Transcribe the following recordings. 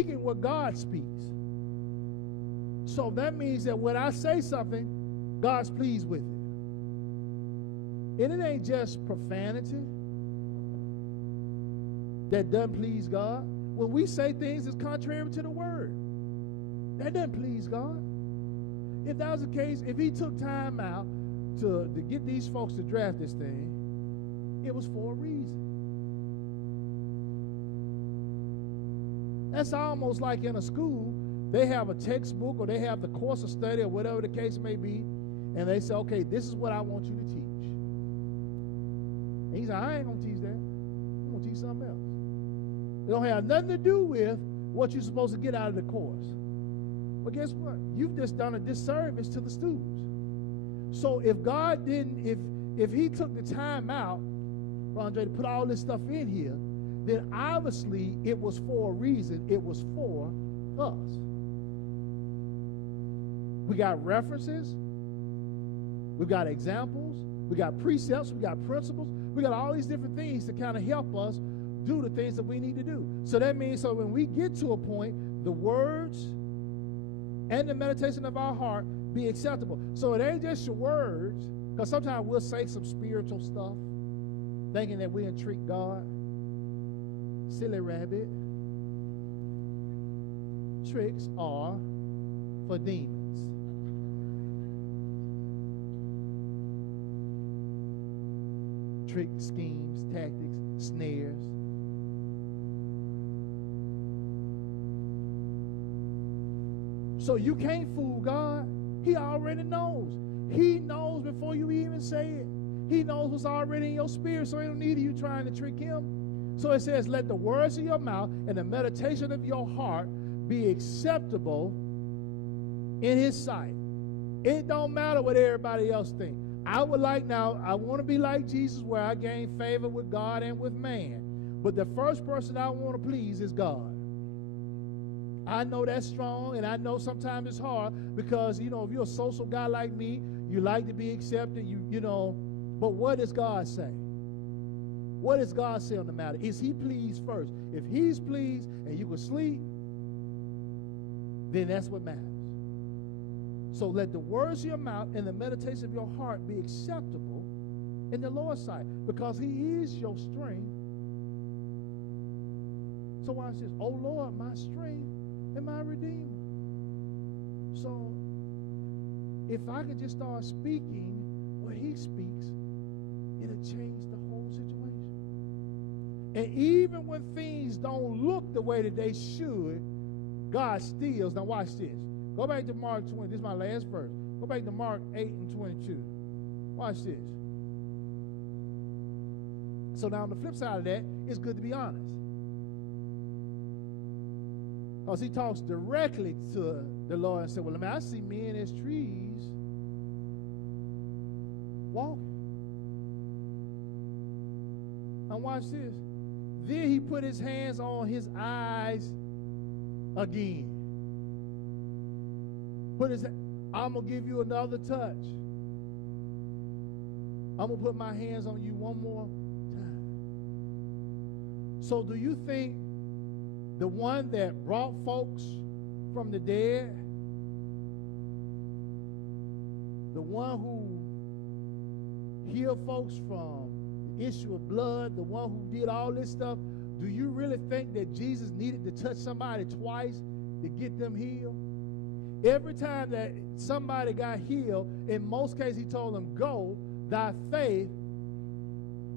speaking what God speaks. So that means that when I say something, God's pleased with it. And it ain't just profanity that doesn't please God. When we say things that's contrary to the word, that doesn't please God. If that was the case, if he took time out to get these folks to draft this thing, it was for a reason. That's almost like in a school, they have a textbook or they have the course of study or whatever the case may be, and they say, okay, this is what I want you to teach. And he's like, I ain't going to teach that. I'm going to teach something else. It don't have nothing to do with what you're supposed to get out of the course. But guess what? You've just done a disservice to the students. So if God didn't, if he took the time out, Andre, to put all this stuff in here, then obviously it was for a reason. It was for us. We got references. We got examples. We got precepts. We got principles. We got all these different things to kind of help us do the things that we need to do. So that means, so when we get to a point, the words and the meditation of our heart be acceptable. So it ain't just your words, because sometimes we'll say some spiritual stuff, thinking that we intrigue God. Silly rabbit. Tricks are for demons. Tricks, schemes, tactics, snares. So you can't fool God. He already knows. He knows before you even say it. He knows what's already in your spirit, so he don't need you trying to trick him. So it says, let the words of your mouth and the meditation of your heart be acceptable in his sight. It don't matter what everybody else thinks. I want to be like Jesus, where I gain favor with God and with man. But the first person I want to please is God. I know that's strong, and I know sometimes it's hard because, if you're a social guy like me, you like to be accepted, but what does God say? What does God say on the matter? Is he pleased first? If he's pleased and you can sleep, then that's what matters. So let the words of your mouth and the meditation of your heart be acceptable in the Lord's sight, because he is your strength. So watch this. Oh Lord, my strength and my redeemer. So if I could just start speaking what he speaks, it'll change the whole situation. And even when things don't look the way that they should, God steals. Now watch this. Go back to Mark 20. This is my last verse. Go back to Mark 8 and 22. Watch this. So now on the flip side of that, it's good to be honest. Because he talks directly to the Lord and said, well, I see men as trees walking. Now watch this. Then he put his hands on his eyes again. I'm going to give you another touch. I'm going to put my hands on you one more time. So do you think the one that brought folks from the dead, the one who healed folks from the issue of blood, the one who did all this stuff, do you really think that Jesus needed to touch somebody twice to get them healed? Every time that somebody got healed, in most cases he told them, go, thy faith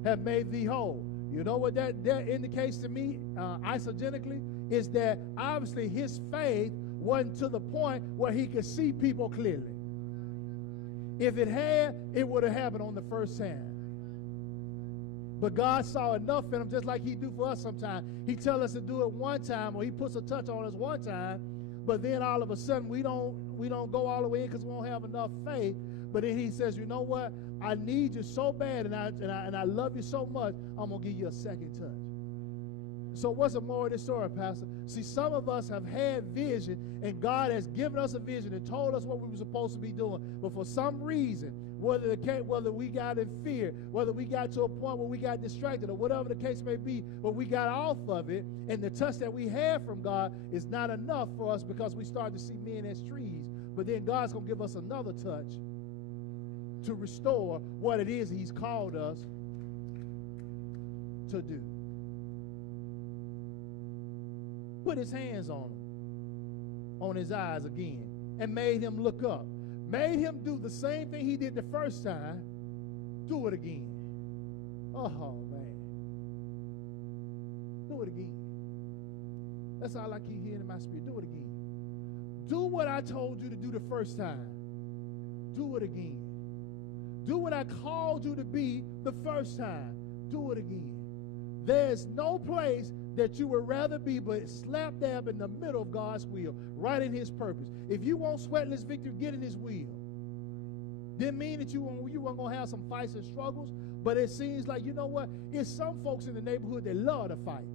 have made thee whole. You know what that indicates to me, isogenically, is that obviously his faith wasn't to the point where he could see people clearly. If it had, it would have happened on the first time. But God saw enough in him, just like he do for us sometimes. He tells us to do it one time, or he puts a touch on us one time, but then all of a sudden we don't go all the way in because we don't have enough faith. But then he says, you know what? I need you so bad, and I love you so much, I'm going to give you a second touch. So what's the moral of this story, Pastor? See, some of us have had vision, and God has given us a vision and told us what we were supposed to be doing. But for some reason, whether we got in fear, whether we got to a point where we got distracted, or whatever the case may be, but we got off of it, and the touch that we have from God is not enough for us because we start to see men as trees. But then God's going to give us another touch to restore what it is He's called us to do. Put His hands on him, on his eyes again, and made him look up. Made him do the same thing he did the first time. Do it again. Oh, man. Do it again. That's all I keep hearing in my spirit. Do it again. Do what I told you to do the first time. Do it again. Do what I called you to be the first time. Do it again. There's no place that you would rather be but slap dab in the middle of God's will, right in His purpose. If you want sweatless victory, get in His will. Didn't mean that you weren't going to have some fights and struggles, but it seems like, you know what? It's some folks in the neighborhood that love to fight.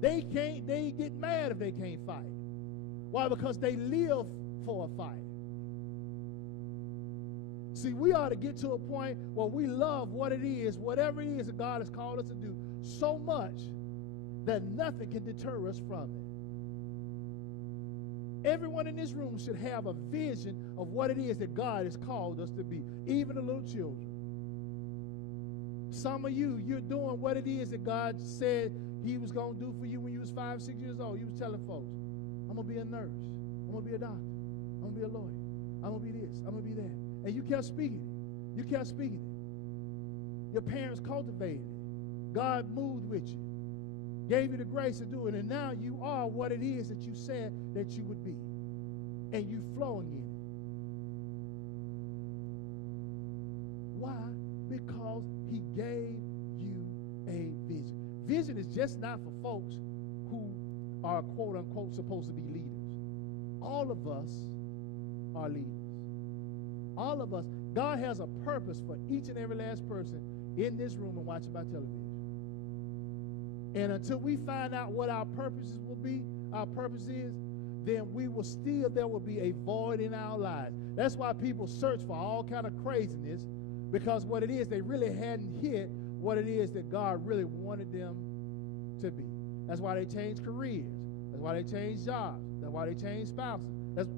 They get mad if they can't fight. Why? Because they live for a fight. See, we ought to get to a point where we love what it is, whatever it is that God has called us to do, so much that nothing can deter us from it. Everyone in this room should have a vision of what it is that God has called us to be, even the little children. Some of you, you're doing what it is that God said He was going to do for you when you was 5, 6 years old. You was telling folks, I'm going to be a nurse. I'm going to be a doctor. I'm going to be a lawyer. I'm going to be this. I'm going to be that. And you kept speaking it. You kept speaking it. Your parents cultivated it. God moved with you. Gave you the grace to do it. And now you are what it is that you said that you would be. And you flowing in it. Why? Because He gave you a vision. Vision is just not for folks who are quote unquote supposed to be leaders. All of us are leaders. All of us. God has a purpose for each and every last person in this room and watching by television. And until we find out what our purposes will be, our purpose is, then there will be a void in our lives. That's why people search for all kind of craziness, because what it is, they really hadn't hit what it is that God really wanted them to be. That's why they changed careers. That's why they changed jobs. That's why they changed spouses. That's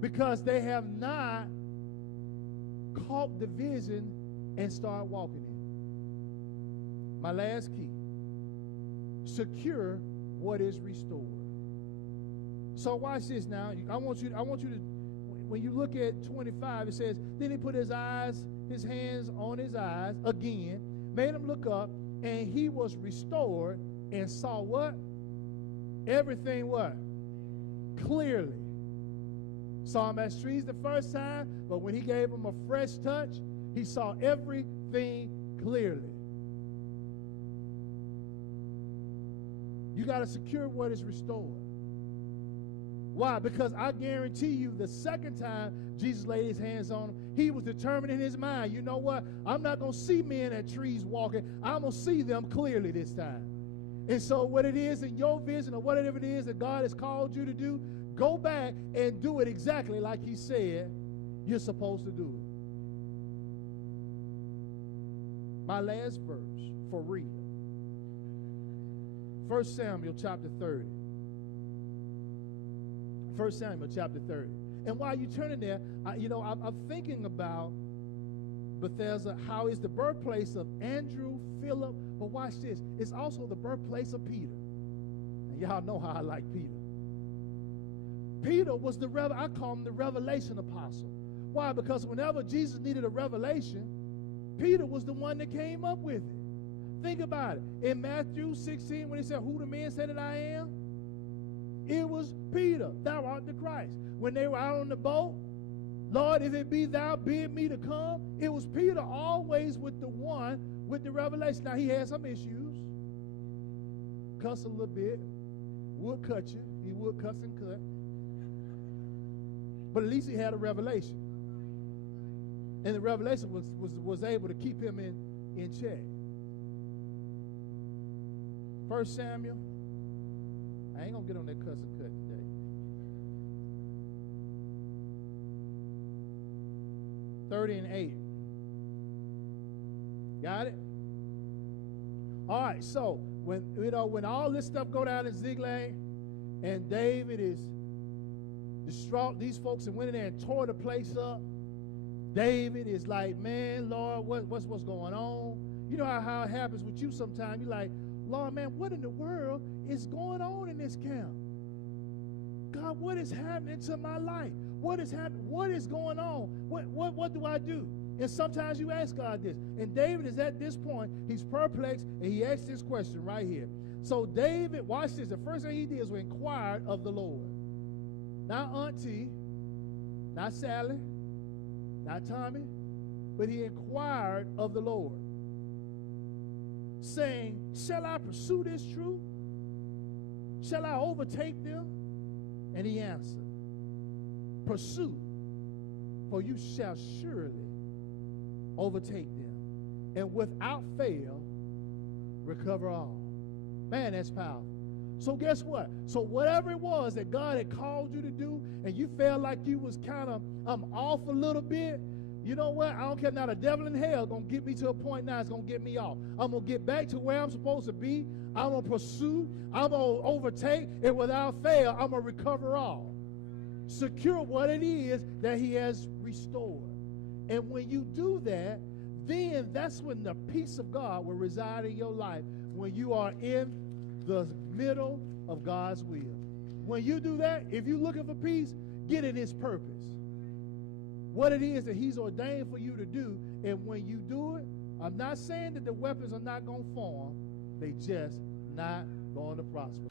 because they have not caught the vision and started walking in it. My last key, secure what is restored. So watch this now. I want you to, when you look at 25, it says, then He put His hands on his eyes again, made him look up, and he was restored and saw what? Everything what? Clearly. Saw him as trees the first time, but when He gave him a fresh touch, he saw everything clearly. You got to secure what is restored. Why? Because I guarantee you the second time Jesus laid His hands on him, he was determined in his mind, you know what? I'm not going to see men at trees walking. I'm going to see them clearly this time. And so what it is in your vision or whatever it is that God has called you to do, go back and do it exactly like He said you're supposed to do it. My last verse for real. 1 Samuel chapter 30. 1 Samuel chapter 30. And while you're turning there, I'm thinking about Bethesda, how it's the birthplace of Andrew, Philip, but watch this. It's also the birthplace of Peter. And y'all know how I like Peter. Peter was I call him the revelation apostle. Why? Because whenever Jesus needed a revelation, Peter was the one that came up with it. Think about it. In Matthew 16, when He said, who the man said that I am? It was Peter. Thou art the Christ. When they were out on the boat, Lord, if it be Thou, bid me to come. It was Peter always with the one with the revelation. Now, he had some issues. Cuss a little bit. Would cut you. He would cuss and cut. But at least he had a revelation. And the revelation was able to keep him in check. 1 Samuel. I ain't going to get on that cuss and cut today. 30 and 8. Got it? All right, so when all this stuff go down in Ziklag and David is distraught, these folks that went in there and tore the place up, David is like, man, Lord, what's going on? You know how it happens with you sometimes. You're like, Lord, man, what in the world is going on in this camp? God, what is happening to my life? What is happening? What is going on? What do I do? And sometimes you ask God this. And David is at this point, he's perplexed, and he asks this question right here. So David, watch this. The first thing he did was inquired of the Lord. Not Auntie, not Sally, not Tommy, but he inquired of the Lord, saying, shall I pursue this truth? Shall I overtake them? And he answered, pursue, for you shall surely overtake them, and without fail recover all. Man, that's powerful. So guess what? So whatever it was that God had called you to do, and you felt like you was kind of off a little bit, you know what? I don't care. Now the devil in hell is going to get me to a point now. It's going to get me off. I'm going to get back to where I'm supposed to be. I'm going to pursue. I'm going to overtake. And without fail, I'm going to recover all. Secure what it is that he has restored. And when you do that, then that's when the peace of God will reside in your life, when you are in the middle of God's will. When you do that, if you're looking for peace, get in his purpose. What it is that he's ordained for you to do, and when you do it, I'm not saying that the weapons are not going to form, they just not going to prosper.